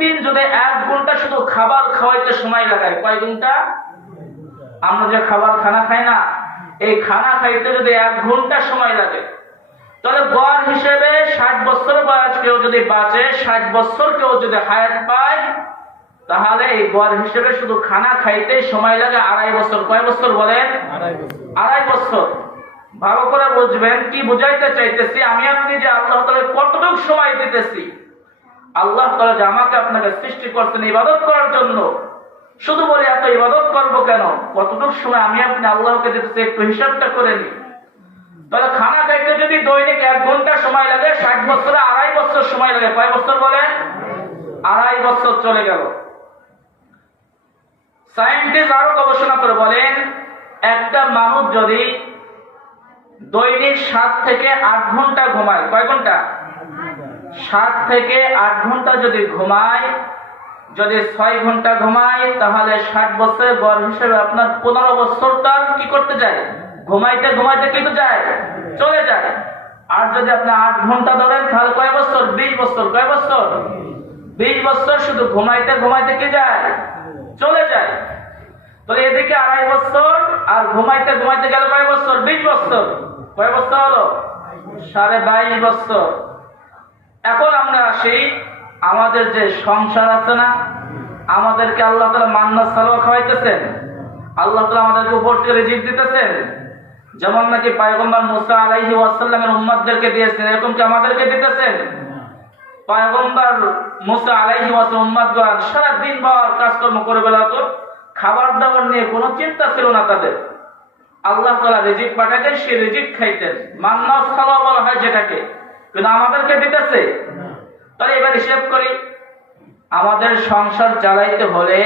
দিন যদি 1 ঘন্টা শুধু খাবার খাওয়াইতে সময় লাগায়, কয় ঘন্টা? আমরা যে খাবার খানা খাই না, এই খানা খাইতে যদি 1 ঘন্টা সময় লাগে, তাহলে গড় হিসেবে 60 বছর বয়স কেউ যদি বাঁচে, 60 বছর কেউ যদি হায়াত পায়, তাহলে এই গড় হিসেবে শুধু খানা খাইতে সময় লাগে 2.5 বছর। কয় বছর বলেন? 2.5 বছর। ভালো করে বুঝবেন কি বুঝাইতে চাইতেছি। আমি আপনি যে আল্লাহ তাআলা কতটুকু সময় দিতেছি, আল্লাহ তাআলা যে আমাকে আপনাকে সৃষ্টি করছেন ইবাদত করার জন্য, শুধু বলে এত ইবাদত করব কেন, কতটুকু সময় আমি আপনি আল্লাহকে দিতেছি একটু হিসাবটা করে নিই। তাহলে খানা খাইতে যদি দৈনিক 1 ঘন্টা সময় লাগে, 60 বছরে 2.5 বছর সময় লাগে। কয় বছর বলেন? 2.5 বছর চলে গেল। সায়েন্টিস্ট আরো গবেষণা করে বলেন, একটা মানুষ যদি দৈনিক 7 থেকে 8 ঘন্টা ঘুমায়, কয় ঘন্টা? 7 থেকে 8 ঘন্টা যদি ঘুমায়, যদি 6 ঘন্টা ঘুমায়, তাহলে 60 বছরের গড় হিসেবে আপনার 15 বছর তার কি করতে যায়? ঘুমাইতে ঘুমাইতে কিন্তু যায়, চলে যায়। আর যদি আপনি 8 ঘন্টা ধরেন, তাহলে কয় বছর? 20 বছর। কয় বছর? 20 বছর শুধু ঘুমাইতে ঘুমাইতে কি যায়? চলে যায়। তো এদিকে 2.5 বছর, আর ঘুমাইতে ঘুমাইতে গেল কয় বছর? 20 বছর। কয় বছর হলো? 22.5 বছর। এখন আমরা আসি, আমাদের যে সংসার আছে না, আমাদেরকে আল্লাহ তাআলা মান্না সালোয়া খাওয়াইতেছেন, আল্লাহ তাআলা আমাদেরকে উপর থেকে রিজিক দিতেছেন। যেমন নাকি পয়গম্বর মুসা আলাইহি ওয়াসাল্লামের উম্মতদেরকে দিয়েছেন, এরকম কি আমাদেরকে দিতেছেন? পয়গম্বর মুসা আলাইহি ওয়াসাল্লাম উম্মতগণ সারা দিন ভর কাজকর্ম করে বেড়াতো, খাবার দাবার নিয়ে কোনো চিন্তা ছিল না তাদের। আল্লাহ তাআলা রিজিক পাঠাইতেন, সে রিজিক খাইতেন, মান্না সালোয়া বলা হয় যেটাকে। কিন্তু আমাদেরকে দিতেছে। তাহলে এবার হিসাব করি, আমাদের সংসার চালাইতে হলে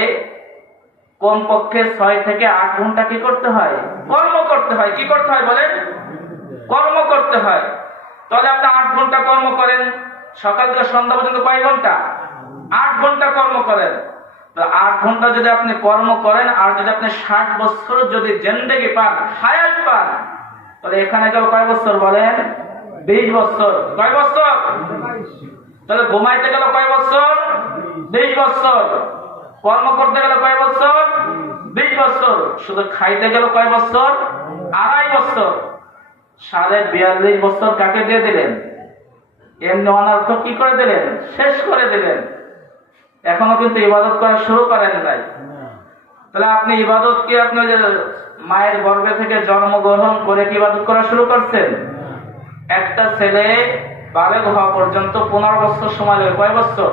কমপক্ষে 6 থেকে 8 ঘন্টা কি করতে হয়? কর্ম করতে হয়। কি করতে হয় বলেন? কর্ম করতে হয়। তাহলে আপনি 8 ঘন্টা কর্ম করেন, সকাল থেকে সন্ধ্যা পর্যন্ত কয় ঘন্টা? 8 ঘন্টা কর্ম করেন। 8 ঘন্টা যদি আপনি কর্ম করেন, আর যদি আপনি 60 বছর যদি জিন্দেগি পান, হায়াত পান, তাহলে এখানে গেল কয় বছর বলেন? 20 বছর। কয় বছর? তাহলে ঘুমাইতে গেল কয় বছর? 20 বছর। কর্ম করতে গেল কয় বছর? 20 বছর। শুধু খাইতে গেল কয় বছর? 2.5 বছর। 42.5 বছর কাকে দিয়ে দিলেন? এমনি অনার্থক কি করে দিলেন? শেষ করে দিলেন। এখনো কিন্তু ইবাদত করা শুরু করেন নাই। তাহলে আপনি ইবাদত কি আপনি মায়ের গর্ভে থেকে জন্মগ্রহণ করে কি ইবাদত করা শুরু করছেন? একটা ছেলে বালেগ হওয়া পর্যন্ত 15 বছর সময় লাগে। কয় বছর?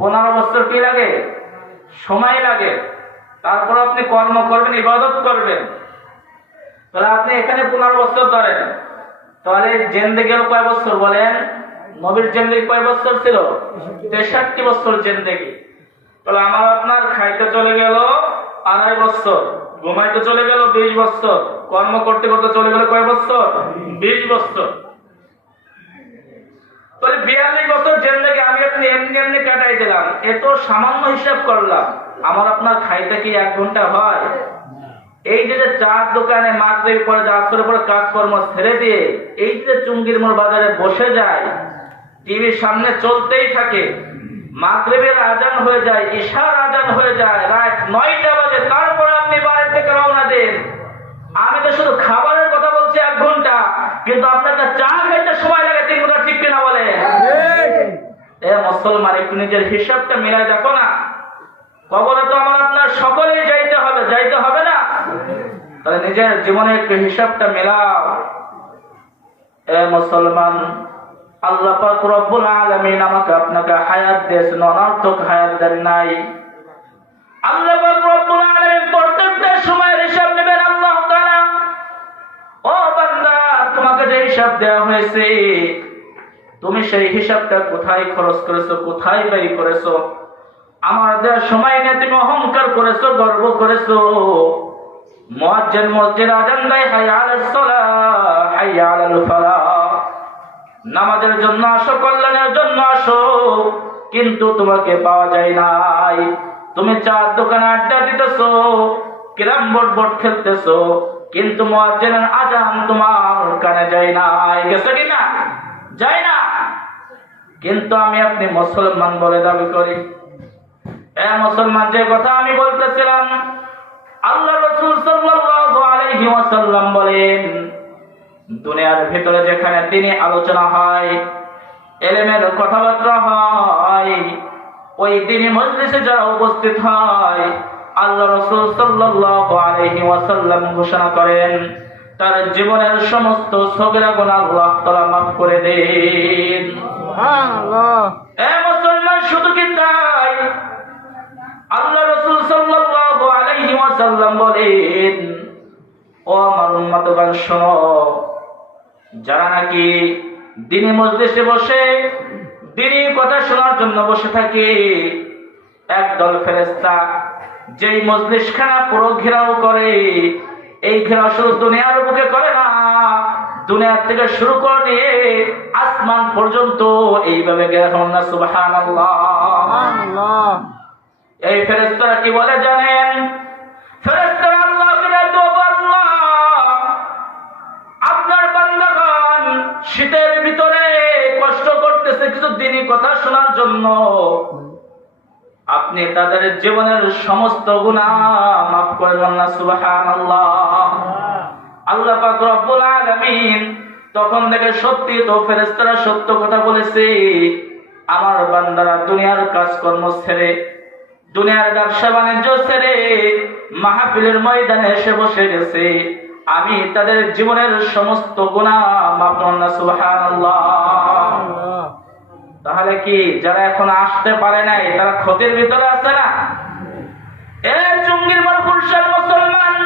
15 বছর কি লাগে? সময় লাগে। তারপর আপনি কর্ম করবেন, ইবাদত করবেন। তাহলে আপনি এখানে 15 বছর ধরেন, তাহলে জিন্দেগি গেল কয় বছর বলেন? নবীর জিন্দেগি কয় বছর ছিল? 63 বছর জিন্দেগি। তাহলে আমার আপনার খাইতে চলে গেল 2.5 বছর, ঘুমাইতে চলে গেল 20 বছর, কর্ম করতে করতে চলে গেল কয় বছর? 20 বছর। তাহলে 42 বছর জিন্দেগি আমি আপনি এমনি এমনি কাটাই দিলাম। এত সামান্য হিসাব করলাম, আমার আপনার খাইতে কি 1 ঘন্টা হয়? এই যে চার দোকানে মাগরিব পরে আসরের পরে কাজকর্ম ছেড়ে দিয়ে এই যে চুঙ্গির মোড় বাজারে বসে যায়, টিভির সামনে চলতেই থাকে, মাগরিবের আজান হয়ে যায়, ইশার আজান হয়ে যায়, রাত 9টা বাজে, তারপরে আপনি বাড়ি থেকে রওনা দেন। আমি তো শুধু খাবারের কথা বলছি 1 ঘন্টা, কিন্তু আপনার চা খাইতে সময় লাগে 3 ঘন্টা। ঠিক কিনা বলে? এ মুসলমান, একটু নিজের হিসাবটা মিলাই দেখো না। কবরে তো আমার আপনার সকলেই যাইতে হবে, যাইতে হবে না? তাহলে নিজের জীবনে একটু হিসাবটা মেলাও। এ মুসলমান, আল্লাহ পাক রব্বুল আলামিন আমাকে আপনাকে হায়াত দিয়েছেন, অনর্থক হায়াত দেন নাই। আল্লাহ পাক রব্বুল আলামিন প্রত্যেকটা সময়ের হিসাব নেবেন আল্লাহ তাআলা। ও বান্দা, তোমাকে যে হিসাব দেওয়া হয়েছে, তুমি সেই হিসাবটা কোথায় খরচ করেছো, কোথায় ব্যয় করেছো? আমার দেওয়ার সময় নিয়ে তুমি অহংকার করেছো, গর্ব করেছো। মুয়াজ্জিন মসজিদ আজান দেয়, হাইয়া আলাস সালাহ, হাইয়া আলাল ফালাহ, নামাজের জন্য আসো, কল্যাণের জন্য আসো, কিন্তু তোমাকে পাওয়া যায় নাই। তুমি চার দোকানে আড্ডা দিতেছো, ক্যারাম বোর্ড খেলতেছো, কিন্তু মুয়াজ্জিনের আজান তোমার কানে যায় নাই। গেছে কিনা? যায় না। কিন্তু আমি আপনি মুসলমান বলে দাবি করি। মুসলমান, যে কথা আমি বলতেছিলাম, আল্লাহ রাসূল সাল্লাল্লাহু আলাইহি ওয়াসাল্লাম বলেন, দুনিয়ার ভিতরে যেখানে দ্বীনি আলোচনা হয়, ইলমের কথাবার্তা হয়, ওই দ্বীনি মজলিসে যারা উপস্থিত হয়, আল্লাহ রাসূল সাল্লাল্লাহু আলাইহি ওয়াসাল্লাম ঘোষণা করেন তার জীবনের সমস্ত সগীরা গুনাহ আল্লাহ তাআলা মাফ করে দেন। সুবহানাল্লাহ। মুসলমান, শুধু কি তাই? আল্লাহ রাসূল সাল্লাল্লাহু আলাইহি ওয়াসাল্লাম বলেন, ও আমার উম্মতগণ শোনো, যারা নাকি দ্বীনি মজলিসে বসে দ্বীনি কথা শোনার জন্য বসে থাকে, একদল ফেরেশতা যেই মজলিসখানা পুরো ঘেরাও করে, এই ঘেরাও শুধু দুনিয়ার বুকে করে না, দুনিয়া থেকে শুরু করে নিয়ে আসমান পর্যন্ত এইভাবে ঘেরাও না। সুবহানাল্লাহ, সুবহানাল্লাহ। এই ফেরেশতারা কি বলে জানেন? ফেরেশতারা আল্লাহকে ডাকে, ও আল্লাহ, আপনার বান্দাগণ শীতের ভিতরে কষ্ট করতেছে কিছু দ্বীনি কথা শোনার জন্য, আপনি তাদের জীবনের সমস্ত গুনাহ মাফ করে দেন না। সুবহানাল্লাহ। আল্লাহ পাক রব্বুল আলামিন তখন দেখে সত্যি তো ফেরেশতারা সত্য কথা বলেছে, আমার বান্দারা দুনিয়ার কাজকর্ম ছেড়ে, দুনিয়ার ব্যবসা বাণিজ্য ছেড়ে মাহফিলের ময়দানে এসে বসে গেছে, আমি তাদের জীবনের সমস্ত গুনাহ মাফ করলাম না। সুবহানাল্লাহ। তাহলে কি যারা এখন আসতে পারে নাই তারা ক্ষতির ভিতরে আছে না? চুঙ্গির মারফুরসার মুসলমান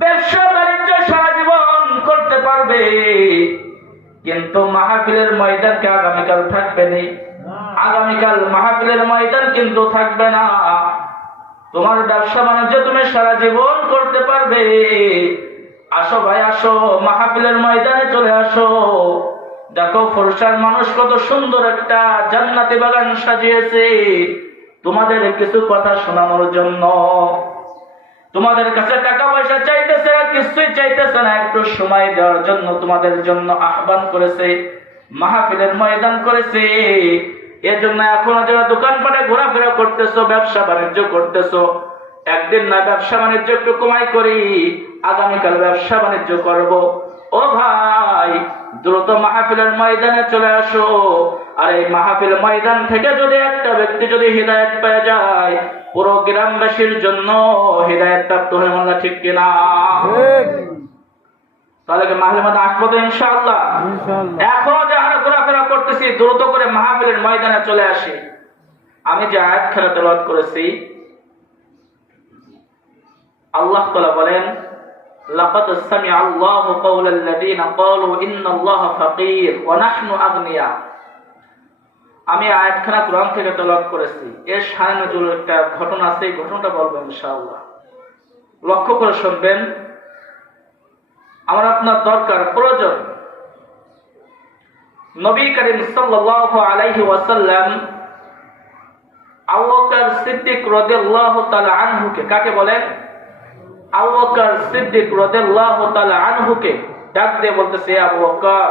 ব্যবসা বাণিজ্য সারা জীবন করতে পারবে, কিন্তু মাহফিলের ময়দানকে আগামীকাল থাকবে না। আগামীকাল মাহফিলের ময়দান কিন্তু থাকবে না। তোমার ব্যবসা বাণিজ্য তুমি সারা জীবন করতে পারবে। আসো ভাই, আসো, মাহফিলের ময়দানে চলে আসো। দেখো ফরসার মানুষ কত সুন্দর একটা জান্নাতি বাগান সাজিয়েছে তোমাদের কিছু কথা শোনানোর জন্য। তোমাদের কাছে টাকা পয়সা চাইতেছে না, কিছুই চাইতেছে না, একটু সময় দেওয়ার জন্য তোমাদের জন্য আহ্বান করেছে, মাহফিলের ময়দান করেছে। এজন্য এখনো যারা দোকানপাটে ঘোরাফেরা করতেছো, ব্যবসা বাণিজ্য করতেছো, একদিন না ব্যবসা বাণিজ্য একটু কমাই করি, আগামীকাল ব্যবসা বাণিজ্য করব। ও ভাই, দ্রুত মাহফিলের ময়দানে চলে আসো। আর এই মাহফিল ময়দান থেকে যদি একটা ব্যক্তি যদি হিদায়াত পেয়ে যায়, পুরো গ্রামবাসীর জন্য হিদায়াত প্রাপ্ত হয়ে মনে, ঠিক কিনা? তাহলে কি মাহফিলের মধ্যে আসবো তো ইনশাআল্লাহ? এখনো যারা ঘোরাফেরা করতেছি, দ্রুত করে মাহফিলের ময়দানে চলে আসি। আমি যে আয়াত খেলা তেলাওয়াত করেছি, আল্লাহ তাআলা বলেন, লাকাদ সামিআ আল্লাহু কাওলাল লাযিনা ক্বালু ইন্নাল্লাহা ফাকীর ওয়া নাহনু আগনিয়া। আমি আয়াতখানা কোরআন থেকে তেলাওয়াত করেছি। এর শানে নজুল একটা ঘটনা আছে, এই ঘটনাটা বলবো ইনশাআল্লাহ। লক্ষ্য করে শুনবেন, আমার আপনার দরকার, প্রয়োজন। নবী করিম সাল্লাল্লাহু আলাইহি ওয়াসাল্লাম আবু বকর সিদ্দিক রাদিয়াল্লাহু তাআলা আনহুকে, কাকে বলেন? আবু বকর সিদ্দিক রাদিয়াল্লাহু তাআলা আনহুকে ডাক দিয়ে বলতেছে, আবু বকর,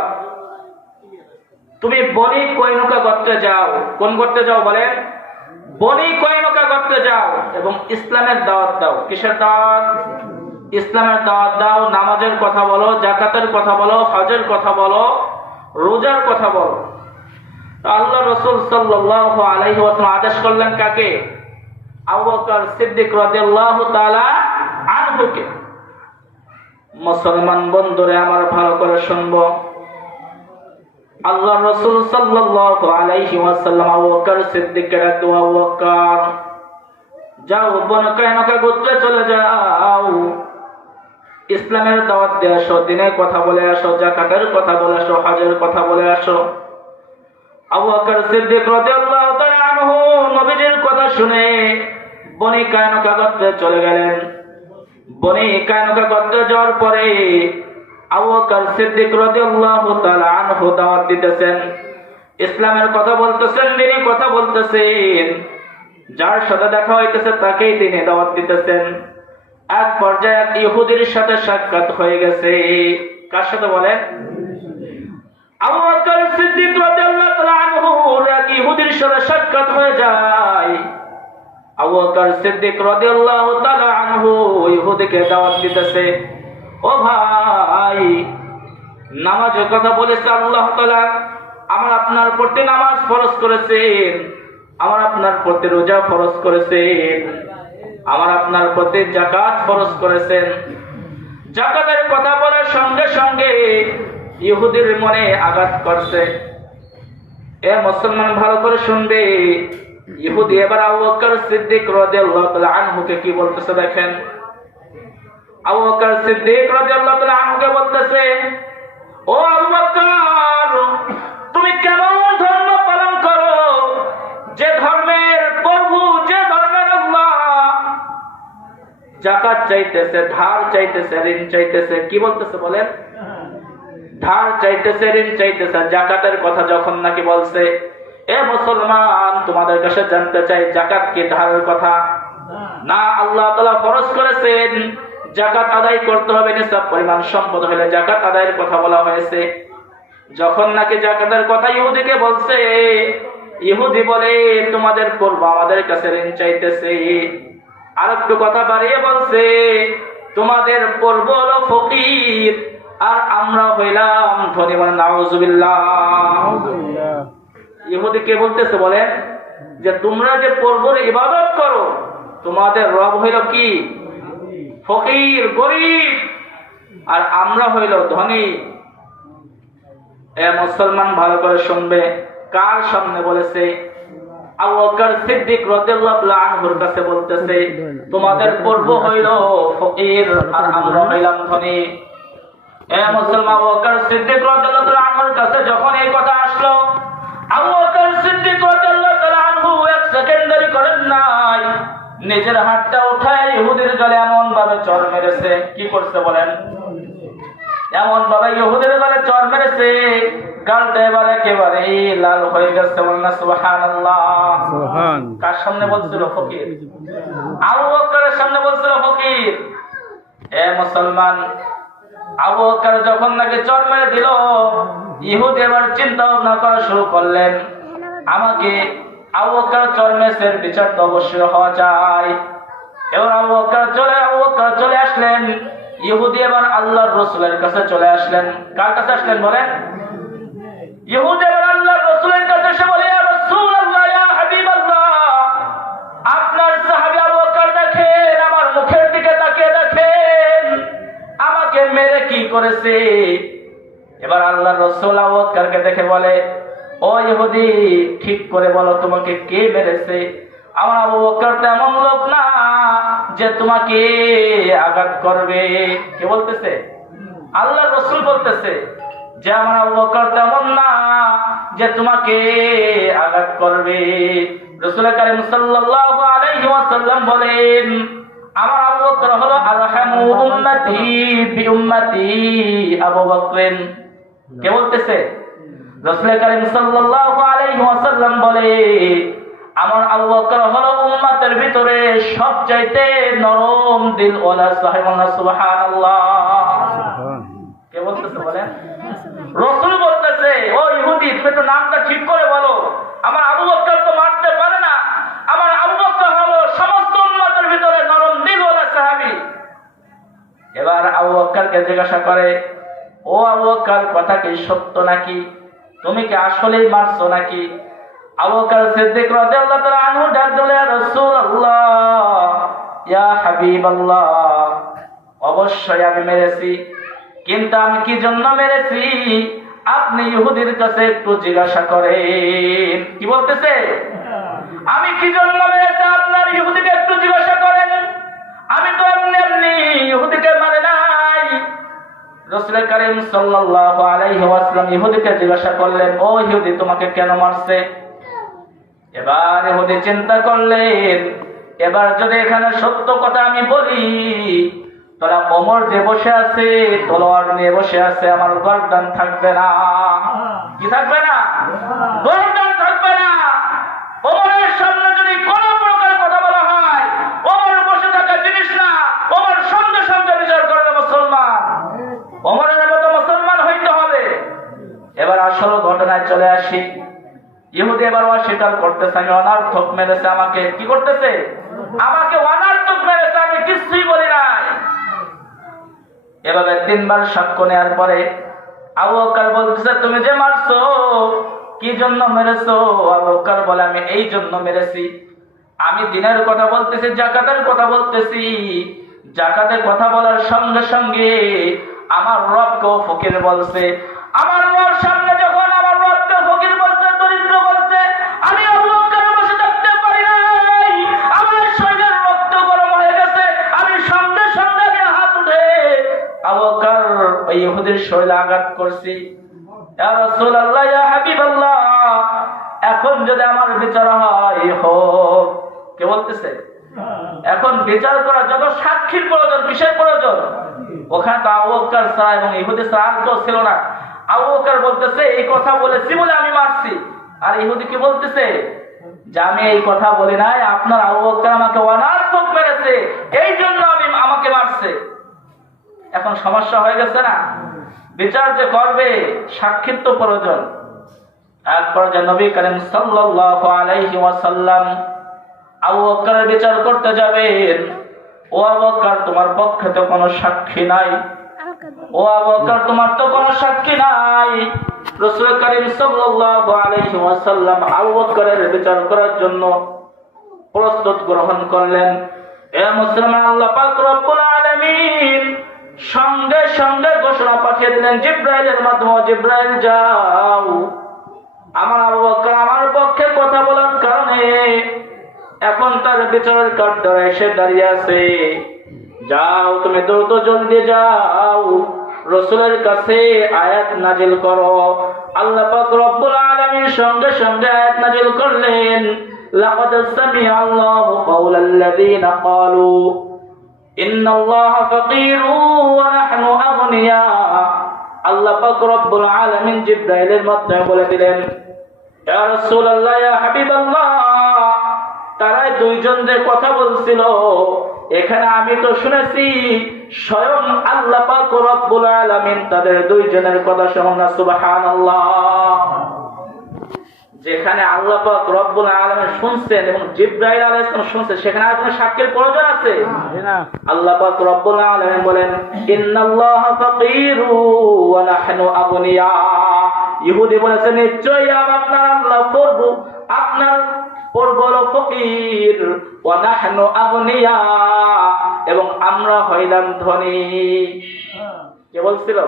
তুমি বনি কয়নুকা গোত্রে যাও। কোন গোত্রে যাও বলেন? বনি কয়নুকা গোত্রে যাও এবং ইসলামের দাওয়াত দাও। কিসের দাওয়াত? ইসলামের দাওয়াত দাও। নামাজের কথা বলো, যাকাতের কথা বলো, হজের কথা বলো, রোজার কথা বলো। আল্লাহ রাসূল সাল্লাল্লাহু আলাইহি ওয়াসাল্লাম আদেশ করলেন কাকে? আবু বকর সিদ্দিক রাদিয়াল্লাহু তাআলা আনহুকে। মুসলমান বন্ধুরা আমার, ভালো করে শুনবো। আল্লাহ রাসূল সাল্লাল্লাহু আলাইহি ওয়াসাল্লাম আবু বকর সিদ্দিককে ডাকতো, আবু বকর, যাও বনি কয়নুকা গোত্রে চলে যাও, ইসলামের দাওয়াত দিয়ে আসো, দ্বীনের কথা বলে আসো, যাকাতের কথা বলে আসো, হজের কথা বলে আসো। আবু বকর সিদ্দিক রাদিয়াল্লাহু তাআলা আনহু নবীজির কথা শুনে বনি কয়নুকা গোত্রে চলে গেলেন। বনি কয়নুকা গোত্রে যাওয়ার পরে আবু বকর সিদ্দিক রাদিয়াল্লাহু তাআলা আনহু দাওয়াত দিতেছেন, ইসলামের কথা বলতেছেন, দ্বীনের কথা বলতেছেন। যার সাথে দেখা হইতেছে তাকেই তিনি দাওয়াত দিতেছেন। এক পর্যায়ে এক ইহুদির সাথে সাক্ষাৎ হয়ে গেছে। কার সাথে বলেন? আবু বকর সিদ্দিক রাদিয়াল্লাহু তাআলা আনহুর এক ইহুদির সাথে সাক্ষাৎ হয়ে যায়। আবু বকর সিদ্দিক রাদিয়াল্লাহু তাআলা আনহু ইহুদিকে দাওয়াত দিতেছে, ও ভাই, নামাজের কথা বলেছে আল্লাহ তাআলা আমার আপনার প্রতি নামাজ ফরজ করেছেন, আমার আপনার প্রতি রোজা ফরজ করেছেন, আমার আপনার প্রতি যাকাত ফরজ করেছেন। যাকাতের কথা বলার সঙ্গে সঙ্গে ইহুদির মনে আঘাত করছে। এ মুসলমান ভালো করে শুনবে, ইহুদি এবার আবু বকর সিদ্দিক রাদিয়াল্লাহু তাআলা আনহুকে কি বলতেছে দেখেন। আবু বকর সিদ্দিক রাদিয়াল্লাহু তাআলা আনহুকে বলতেছে, ও আবু বকর, তুমি কেমন ধর্ম পালন করো যে ধর্মের প্রভু, যে ধর্মের আল্লাহ যাকাত চাইতেছে, ধার চাইতেছে, ঋণ চাইতেছে, কি বলতেছে বলেন? ধার চাইতেছে, ঋণ চাইতেছে, যাকাতের কথা যখন নাকি বলছে, এ মুসলমান তোমাদের কাছে জানতে চাই, যাকাত কি ধারের কথা না? আল্লাহ তাআলা ফরজ করেছেন যাকাত আদায় করতে হবে, নিসাব পরিমাণ সম্পদ হলে যাকাত আদায়ের কথা বলা হয়েছে। যখন নাকি যাকাতের কথা ইহুদিকে বলছে, ইহুদি বলে তোমাদের পূর্ব আমাদের কাছে ঋণ চাইতেছে। আর একটু কথা বাড়িয়ে বলছে, তোমাদের পূর্ব হলো ফকির আর আমরা হইলাম ধনী। বলেন নাউজুবিল্লাহ। ইহুদি কে বলতেছে বলেন যে তোমরা যে পূর্বর ইবাদত করো, তোমাদের রব হইল কি? ফকির, গরিব, আর আমরা হইল ধনী। এ মুসলমান ভালো করে শুনবে, কার সামনে বলেছে? আবু বকর সিদ্দিক রাদিয়াল্লাহু তাআলা আনহুর কাছে বলতেছে, তোমাদের পূর্ব হইল ফকির আর আমরা হইলাম ধনী। এ মুসলমান, আবু বকর সিদ্দিক রাদিয়াল্লাহু তাআলা আনহুর কাছে যখন এই কথা আসলো, আবু বকর সিদ্দিক রাদিয়াল্লাহু তাআলা আনহু এক সেকেন্ড দেরি করেন নাই, নিজের হাতটা উঠায় ইহুদির গালে এমন ভাবে চড় মেরেছে। কি করছে বলেন? এমন ভাবে ইহুদির গালে চড় মেরেছে, গালটা এবার একেবারে লাল হয়ে গেছে। বলেন সুবহানাল্লাহ। সুবহান। কার সামনে বলছিল? ফকির। আবু বকরের সামনে বলছিল ফকির। এ মুসলমান, আবু বকর যখন নাকি চড় মেরে দিল, ইহুদি এবার চিন্তা ভাবনা করা শুরু করলেন, আমাকে আবু বকর চড় মেরেছেন, বিচার তো অবশ্যই হওয়া চাই। এবার আবু বকর চলে আসলেন। ইহুদি এবার আল্লাহর রাসূলের কাছে চলে আসলেন। কার কাছে আসলেন বলেন? ইহুদি এবার আল্লাহর রাসূলের কাছে এসে বলে, ইয়া রাসূলুল্লাহ, ইয়া হাবিবাল্লাহ, আপনার সাহাবী আবু বকর দেখেন, আমার মুখের দিকে তাকিয়ে দেখেন, আমাকে মেরে কি করেছে। এবার আল্লাহর রাসূল আবু বকরকে দেখে বলে, ও ইহুদি, ঠিক করে বলো তোমাকে কে মেরেছে? আমার আবু বকর তেমন লোক না যে তোমাকে আঘাত করবে। কে বলতেছে? আল্লাহর রাসূল বলতেছে যে আমার আবু বকর তেমন না যে তোমাকে আঘাত করবে। রাসূল কারীম সাল্লাল্লাহু আলাইহি ওয়াসাল্লাম বলেন, আমার আবু বকর হলো আরহামু উম্মতি বি উম্মতি আবু বকর। কে বলতেছে? রাসূল কারীম সাল্লাল্লাহু আলাইহি ওয়াসাল্লাম বলে, আমার আবু বকর হলো উম্মতের ভিতরে সবচাইতে নরম দিল ওয়ালা সাহেব। সুবহানাল্লাহ। কে বলতেছে বলেন? রাসূল বলতেছে, ও ইহুদি, তুমি তো নামটা ঠিক করে বলো, আমার আবু বকর তো মারতে পারে না, আমার আবু বকর হলো সমস্ত উম্মতের ভিতরে নরম দিল ওয়ালা সাহাবী। এবার আবু বকরকে জিজ্ঞাসা করে, ও আবু বকর, কথা কি সত্য নাকি? তুমি কি আসলেই মারছো নাকি? আবু বকর সিদ্দিক রাদিয়াল্লাহু তাআলা আনহু ডাক দিলেন, ইয়া রাসূলুল্লাহ, ইয়া হাবিবাল্লাহ, অবশ্যই আমি মেরেছি, কিন্তু আমি কি জন্য মেরেছি আপনি ইহুদির কাছে একটু জিজ্ঞাসা করেন। কি বলতেছে? আমি কি জন্য মেরেছি আপনার ইহুদিকে একটু জিজ্ঞাসা করেন, আমি তো এমনি ইহুদিকে মানে নাই। রাসূল কারীম সাল্লাল্লাহু আলাইহি ওয়াসাল্লাম ইহুদিকে জিজ্ঞাসা করলেন, ও ইহুদি, তোমাকে কেন মারছে? এবার ইহুদি চিন্তা করলেন, এবার যদি এখানে সত্য কথা আমি বলি, তাহলে ওমর যে বসে আছে তলোয়ার নিয়ে বসে আছে, আমার গর্দান থাকবে না। কি থাকবে না? গর্দান থাকবে না। ওমরের সামনে যদি কোনো প্রকার কথা বলা হয়, ওমর বসে থাকা জিনিস না, ওমর সঙ্গে সঙ্গে বিচার করবে মুসলমান। ওমরের মতো মুসলমান হইতে হবে। এবার আসুন জেলখানায় চলে আসি। ইহুদি এবার অস্বীকার করতেছে, আমি অনার্থক মেরেছে, আমাকে কি করতেছে, আমাকে অনার্থক মেরেছে, আমি কিছুই বলি নাই। এভাবে 3 বার সাক্ষ্য নেওয়ার পরে আবু বকর বলতেছে, তুমি যে মারছো কি জন্য মেরেছো? আবু বকর বলে, আমি এই জন্য মেরেছি, আমি দিনের কথা বলতেছি, যাকাতের কথা বলতেছি। যাকাতের কথা বলার সঙ্গে সঙ্গে আমার রবকেও ফকির বলছে। আমার রব সামনে যখন আমার রবকে ফকির বলছে, দরিদ্র বলছে, আমি আবু বকর বসে থাকতে পারি নাই। আমার শরীরের রক্ত গরম হয়ে গেছে, আমি সঙ্গে সঙ্গে হাত উঠে আবু বকর ওই ইহুদির শরীরে আঘাত করছি। ইয়া রাসূলুল্লাহ, ইয়া হাবিবাল্লাহ, এখন যদি আমার বিচার হয় হোক। কে বলতেছে? এখন বিচার করার যত সাক্ষীর প্রয়োজন, কিসের প্রয়োজন? ওখানে তো আবু বকর ছাড়া এবং ইহুদি ছাড়া আর কেউ ছিল না। আবু বকর বলতেছে, এই কথা বলেছি বলে আমি মারছি। আর ইহুদি কি বলতেছে? যে আমি এই কথা বলি নাই, আপনার আবু বকর আমাকে অনার্থক মেরেছে, এই জন্য আমাকে মারছে। এখন সমস্যা হয়ে গেছে না? বিচার যে করবে সাক্ষীর তো প্রয়োজন। এরপর যে নবী করিম সাল্লাল্লাহু আলাইহি ওয়াসাল্লাম আবু বকরের বিচার করতে যাবেন। ও আবু বকর, তোমার পক্ষে তো কোনো সাক্ষী নাই। ও আবু বকর, তোমার তো কোনো সাক্ষী নাই। রাসূল করিম সাল্লাল্লাহু আলাইহি ওয়াসাল্লাম আবু বকরের বিচার করার জন্য প্রস্তুত গ্রহণ করলেন। এ মুসলমান, আল্লাহ পাক রব্বুল আলামিন সঙ্গে সঙ্গে ঘোষণা পাঠিয়ে দিলেন জিবরাইলের মাধ্যমে, জিবরাইল যাও, আমার আবু বকর আমার পক্ষে কথা বলার কারণে এখন তার বিচারের কাঠগড়ায় এসে দাঁড়িয়ে আছে। যাও, তুমি দ্রুত জলদি যাও, রাসূলের কাছে আয়াত নাজিল করো। আল্লাহ পাক রব্বুল আলামিন সঙ্গে সঙ্গে আয়াত নাজিল করলেন, লাকাদ সামিআ আল্লাহু কাওলাল্লাযীনা ক্বালু ইন্নাল্লাহা ফাকীরু ওয়া নাহনু আগনিয়া। আল্লাহ পাক রব্বুল আলামিন জিবরাইলের মাধ্যমে বলে দিলেন, ইয়া রাসূলুল্লাহ, ইয়া হাবিবাল্লাহ, তারাই দুইজন যে কথা বলছিল, এখানে আমি তো শুনেছি স্বয়ং আল্লাহ পাক রব্বুল আলামিন তাদের দুইজনের কথা শুনুন না, সুবহানাল্লাহ। যেখানে আল্লাহ পাক রব্বুল আলামিন শুনছেন এবং জিবরাইল আলাইহিস সালাম শুনছেন, সেখানে আর কোনো সাক্ষীর প্রয়োজন আছে না। আল্লাহ পাক রব্বুল আলামিন বলেন, ইন্নাল্লাহা ফাকীরু ওয়া নাহনু আগনিয়া। ইহুদি বলেছে, নিশ্চয়ই আপনার আল্লাহ প্রভু, আপনার প্রভু হলো ফকির, ওয়া নাহনু আগনিয়া, এবং আমরা হইলাম ধনী। কে বলছিল?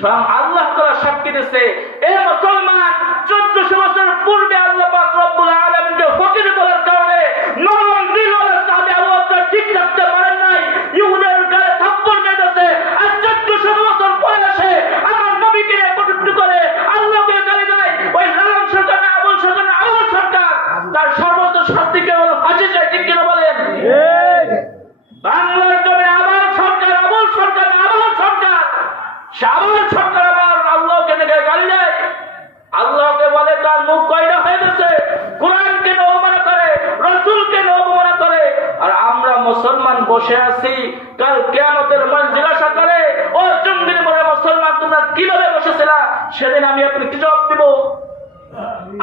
স্বয়ং আল্লাহ তাআলা সাক্ষী দিয়েছে। এ মুসলমান, 1400 বছর পূর্বে আল্লাহ পাক রব্বুল আলামিনকে ফকির বলার কারণে নরম দিলওয়ালা সাহাবী আবু বকর ঠিক থাকতে পারেন নাই, ইহুদের গায়ে থাপ্পড় মেরেছে। আর 1400 বছর পরে এসে আমার নবীকে কটূক্তি করে আল্লাহকে গালি দেয়। ওই লালন সরকার, আবুল সরকার, আবুল সরকার, তার সর্বোচ্চ শাস্তি কে হলো ফাঁসি চাই। ঠিক কিনা বলেন? বাংলার জন্য আবুল সরকার, আবুল সরকার, আবুল সরকার, আবুল সরকার আবার আল্লাহকে দেখে গালি দেয়। আল্লাহকে বলে তার মুখ কয়টা হয়ে গেছে, কোরআনকে অবমাননা করে, রাসূলকে অবমাননা করে। আর আমরা মুসলমান বসে আছি, কাল কিয়ামতের মাঠ জিজ্ঞাসা করে, ও চন্দ্রের মরে মুসলমান, তোমরা কিভাবে বসেছিলা? সেদিন আমি আপনি কি জবাব দিব?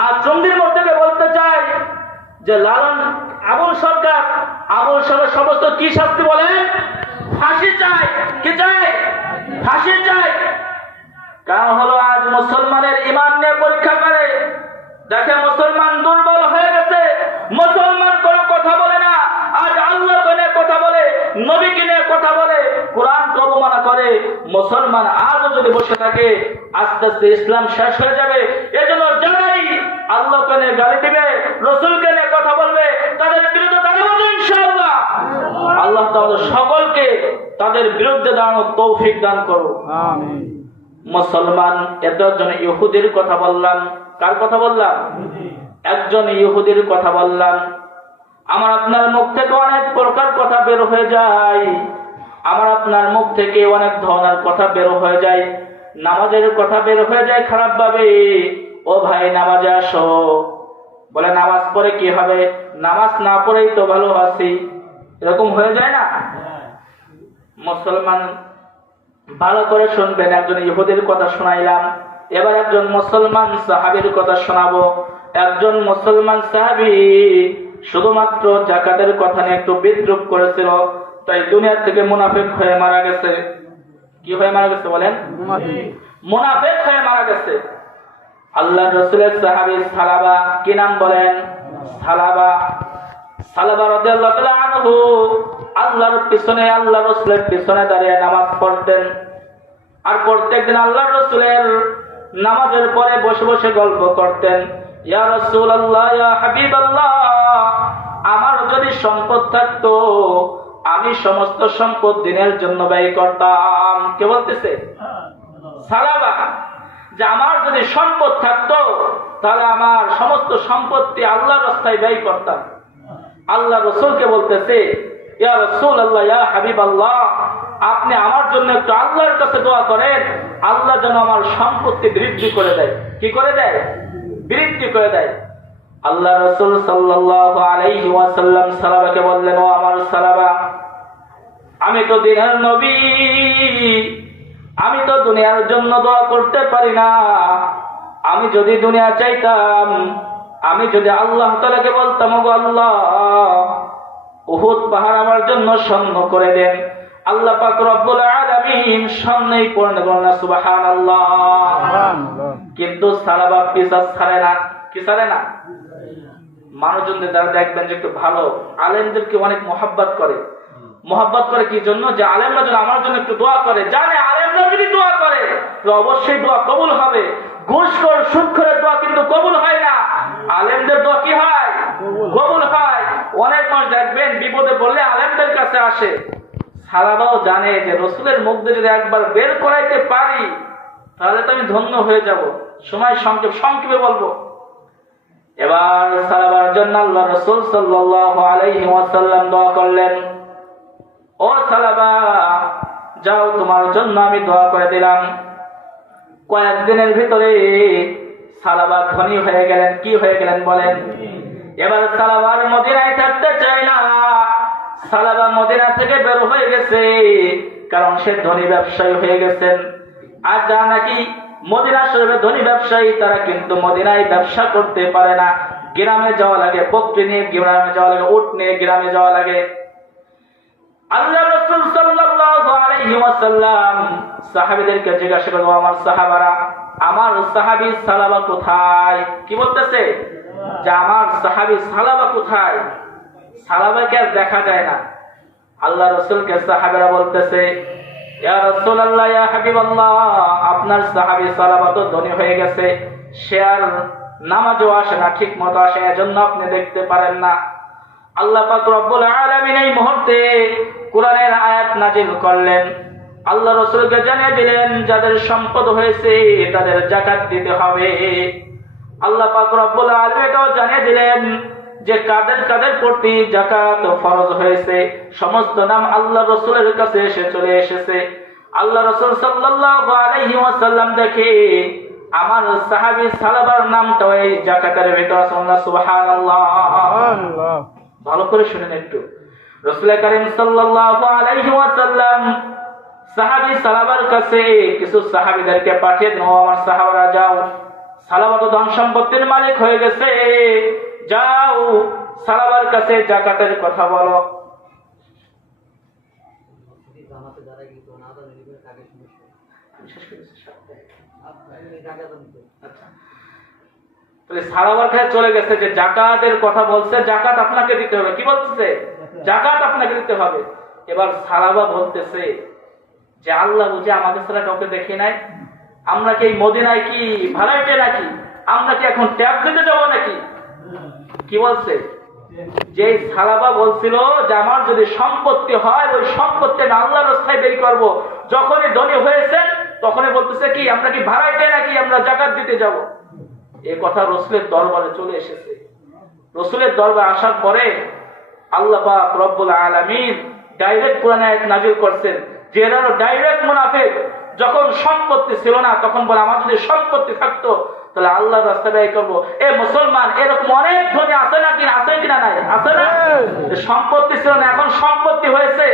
আর চন্দ্রের মোড় থেকে বলতে চাই যে লালন আবুল সরকার, আবুল সরকার সমস্ত কি শাস্তি বলেন? ফাঁসি চাই। কি চাই? ফাঁসি চাই। কারণ হলো আজ মুসলমানের ঈমান নিয়ে পরীক্ষা করে দেখে মুসলমান দুর্বল হয়ে গেছে, মুসলমান কোনো কথা বলে না। আজ আল্লাহকে নিয়ে কথা বলে, নবীকে নিয়ে কথা বলে, কোরআনকে অবমাননা করে। মুসলমান আজও যদি বসে থাকে, আস্তে আস্তে ইসলাম শেষ হয়ে যাবে। এজন্য যারাই আল্লাহকে নিয়ে গালি দিবে, রাসূলকে নিয়ে কথা বলবে, তাদের বিরুদ্ধে দাঁড়াবো ইনশাআল্লাহ। আল্লাহ তাআলা সকলকে তাদের বিরুদ্ধে দাঁড়ানোর তৌফিক দান করুন, আমিন। মুসলমান, এত একজন ইহুদির কথা বললাম। কার কথা বললাম? একজন ইহুদির কথা বললাম। আমার আপনার মুখ থেকে অনেক প্রকার কথা বের হয়ে যায়, আমার আপনার মুখ থেকে অনেক ধরনের কথা বের হয়ে যায়। নামাজের কথা বের হয়ে যায় খারাপ ভাবে। ও ভাই, নামাজে আসো। বলে নামাজ পড়ে কি হবে? নামাজ না পড়েই তো ভালো আছি। এরকম হয়ে যায় না? মুসলমান, ভালো করে শুনবেন। একজন ইহুদির কথা শোনাইলাম। এবার একজন মুসলমান সাহাবীর কথা শোনাবো। একজন মুসলমান সাহাবী শুধুমাত্র যাকাতের কথা নিয়ে একটু বিদ্রুপ করেছিল, তাই দুনিয়া থেকে মুনাফিক হয়ে মারা গেছে। কি হয়ে মারা গেছে বলেন? মুনাফিক হয়ে মারা গেছে। আল্লাহর রাসূলের সাহাবী সালাবা, কি নাম বলেন? সালাবা। সালাবা রাদিয়াল্লাহু তাআলা আনহু আল্লাহর পিছনে, আল্লাহর রাসূলের পিছনে দাঁড়িয়ে নামাজ পড়তেন। আর প্রত্যেকদিন আল্লাহর রাসূলের নামাজের পরে বসে বসে গল্প করতেন, ইয়া রাসূলুল্লাহ, ইয়া হাবিবাল্লাহ, আমার যদি সম্পদ থাকতো আমি সমস্ত সম্পদ দ্বীনের জন্য ব্যয় করতাম। কে বলতেছে? সালাবা। যে আমার যদি সম্পদ থাকতো তাহলে আমার সমস্ত সম্পত্তি আল্লাহর রাস্তায় ব্যয় করতাম। আল্লাহ রাসূলকে বলতেছে, ইয়া রাসূলুল্লাহ, ইয়া হাবিবাল্লাহ, আপনি আমার জন্য একটু আল্লাহর কাছে দোয়া করেন, আল্লাহ যেন আমার সম্পত্তি বৃদ্ধি করে দেয়। কি করে দেয়? বৃদ্ধি করে দেয়। আল্লাহ রাসূল সাল্লাল্লাহু আলাইহি ওয়াসাল্লাম সালাবাকে বললেন, ও আমার সালাবা, আমি তো দ্বীনের নবী, আমি তো দুনিয়ার জন্য দোয়া করতে পারি না। আমি যদি দুনিয়া চাইতাম, আমি যদি আল্লাহ তাআলাকে বলতাম, ওগো আল্লাহ, উহুদ পাহাড় আমার জন্য স্বর্ণ করে দেন, আল্লাহ পাক রব্বুল আলামিন স্বর্ণেই পূর্ণ করলেন, সুবহানাল্লাহ। কিন্তু সালাবা পিছাস ছাড়ে না। কি ছাড়ে না? মানুষজনদের দ্বারা দেখবেন যে একটু ভালো আলেমদেরকে অনেক মহব্বত করে। মহব্বত করে কি জন্য? যে আলেমরা যেন আমার জন্য একটু দোয়া করে। জানে আলেমরা যদি দোয়া করে তো অবশ্যই দোয়া কবুল হবে। ঘুষখোর সুদখোরের দোয়া কিন্তু কবুল হয় না, আলেমদের দোয়া কি হয়? কবুল হয়। অনেক মানুষ দেখবেন বিপদে পড়লে আলেমদের কাছে আসে। সালাবাও জানে যে রাসূলের মুখ দিয়ে যদি একবার বের করাইতে পারি তাহলে তো আমি ধন্য হয়ে যাব। সময় সংক্ষেপে বলবো। এবার সালাবার জন্য আল্লাহ রাসূল সাল্লাল্লাহু আলাইহি ওয়াসাল্লাম দোয়া করলেন, ও সালাবা, যাও, তোমার জন্য আমি দোয়া করে দিলাম। কয়েকদিনের ভিতরে সালাবা ধনী হয়ে গেলেন। কি হয়ে গেলেন বলেন? এবার সালাবার মদিনায় থাকতে চায় না। সালাবা মদিনা থেকে বের হয়ে গেছে, কারণ সে ধনী ব্যবসায়ী হয়ে গেছেন। আর যা নাকি মদিনা শরীফে ধনী ব্যবসায়ী, তারা কিন্তু মদিনায় ব্যবসা করতে পারে না। গ্রামে যাওয়া লাগে, বকরি নিয়ে গ্রামে যাওয়া লাগে, উট নিয়ে গ্রামে যাওয়া লাগে। আল্লাহ রাসূল সাল্লাল্লাহু আলাইহি ওয়াসাল্লাম সাহাবীদেরকে জিজ্ঞাসা করলো, আমার সাহাবারা, আমার সাহাবী সালাবা কোথায়? কি বলতেছে? যে আমার সাহাবী সালাবা কোথায়? সালাবাকে আর দেখা যায় না। আল্লাহ রাসূলকে সাহাবারা বলতেছে, ইয়া রাসূলুল্লাহ, ইয়া হাবিবাল্লাহ, আপনার সাহাবী সালাবা তো ধনী হয়ে গেছে, সে আর নামাজও আসে না, ঠিক মতো আসে, এজন্য আপনি দেখতে পারেন না। আল্লাহ পাক রব্বুল আলামিন এই মুহূর্তে কোরআনের আয়াত নাজিল করলেন। আল্লাহ রাসূলকে জানিয়ে দিলেন, যাদের সম্পদ হয়েছে তাদের যাকাত দিতে হবে। আল্লাহ পাক রব্বুল আলামিন এটাও জানিয়ে দিলেন যে কাদের কাদের প্রতি যাকাত ফরজ হয়েছে। সমস্ত নাম আল্লাহ রাসূলের কাছে এসে চলে এসেছে। আল্লাহ রাসূল সাল্লাল্লাহু আলাইহি ওয়াসাল্লাম দেখে আমার সাহাবী সালাবার নামটাও এই যাকাতের ভিতর আছে। সুবহানাল্লাহ। ভালো করে শুনেন একটু। রাসূল কারীম সাল্লাল্লাহু আলাইহি ওয়াসাল্লাম সাহাবী সালাবার কাছে কিছু সাহাবীদেরকে পাঠিয়ে দিলেন, আমার সাহাবারা যাও, সালাবা তো ধন সম্পত্তির মালিক হয়ে গেছে, যাও সালাবার কাছে যাকাতের কথা বলো। সালাবার কাছে চলে গেছে যে যাকাতের কথা বলছে, যাকাত আপনাকে দিতে হবে। কি বলতেছে? যাকাত আপনাকে দিতে হবে। এবার সালাবা বলতেছে যে আল্লাহ বুঝে আমাদের ছাড়া কাউকে দেখে নাই, আমরা কি মদিনায় কি ভাড়াইতে নাকি? আমরা কি এখন ট্যাপ দিতে যাবো নাকি? কি বলছে? যে সালাবা বলছিল যে আমার যদি সম্পত্তি হয় ওই সম্পত্তি আমি আল্লাহর রাস্তায় ব্যয় করব। যখনই ধনী হয়েছেন তখনই বলতেছে কি আমরা কি ভাড়াইতে নাকি আমরা যাকাত দিতে যাব। এই কথা রাসূলের দরবারে চলে এসেছে। রাসূলের দরবারে আসার পরে আল্লাহ পাক রব্বুল আলামিন ডাইরেক্ট কোরআনে আয়াত নাযিল করছেন যে এরা ডাইরেক্ট মুনাফিক। যখন সম্পত্তি ছিল না তখন বলে আমার যদি সম্পত্তি থাকতো তাহলে আল্লাহর রাস্তায় ব্যয় করবো। এ মুসলমান, এরকম অনেক ধনী আছে না, কিনা আছে কিনা নাই, আছে না? সম্পত্তি ছিল না, এখন সম্পত্তি হয়েছে,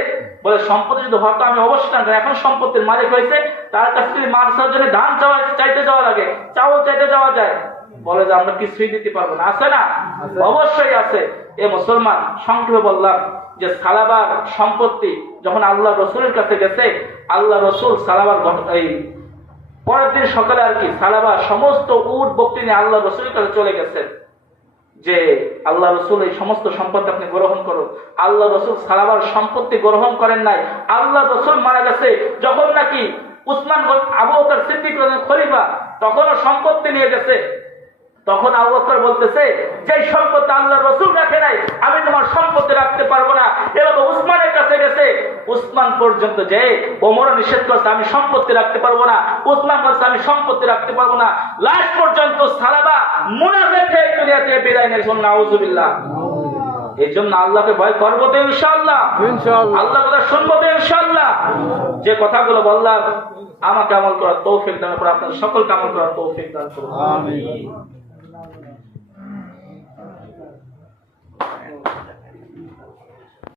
বলে সম্পত্তি যদি হতো আমি অবশ্যই না, এখন সম্পত্তির মালিক হয়েছে, তার কাছে যদি মাদ্রাসার জন্য ধান চাইতে যাওয়া লাগে, চাউল চাইতে যাওয়া যায়, বলে যে আমরা কিছুই দিতে পারবো না, আছে না? অবশ্যই আছে। এ মুসলমান, সংক্ষেপে বললাম যে সালাবার সম্পত্তি যখন আল্লাহ রসুলের কাছে গেছে, আল্লাহ রসুল সালাবার এই পরের দিন সকালে আর কি সালাবা সমস্ত উট বকরি নিয়ে আল্লাহ রসুলের কাছে চলে গেছে যে আল্লাহ রসুল এই সমস্ত সম্পত্তি আপনি গ্রহণ করুন। আল্লাহ রসুল সালাবার সম্পত্তি গ্রহণ করেন নাই। আল্লাহ রসুল মারা গেছে যখন নাকি উসমান আবু বকর সিদ্দিক খলিফা, তখনও সম্পত্তি নিয়ে গেছে। তখন আবু বকর বলতেছে যে সম্পত্তি আল্লাহ রসুল রাখে নাই আমি তোমার সম্পত্তি রাখতে পারবো না। এভাবে উসমানের কাছে গেছে, উসমান পর্যন্ত যে ওমর নিষেধ করছে আমি সম্পত্তি রাখতে পারবো না, উসমান বলছে আমি সম্পত্তি রাখতে পারবো না। লাস্ট পর্যন্ত সালাবা মুনাফিক হয়ে দুনিয়া থেকে বিদায় নিয়েছে। নাউজুবিল্লাহ। এই জন্য আল্লাহকে ভয় করবো তো ইনশাআল্লাহ, আল্লাহ কথা শুনবো তো ইনশাআল্লাহ। যে কথাগুলো বললাম আমাকে আমল করার তৌফিক দান করুন, আপনাদের সকলকে আমল করার তৌফিক দান করুন। আমিন।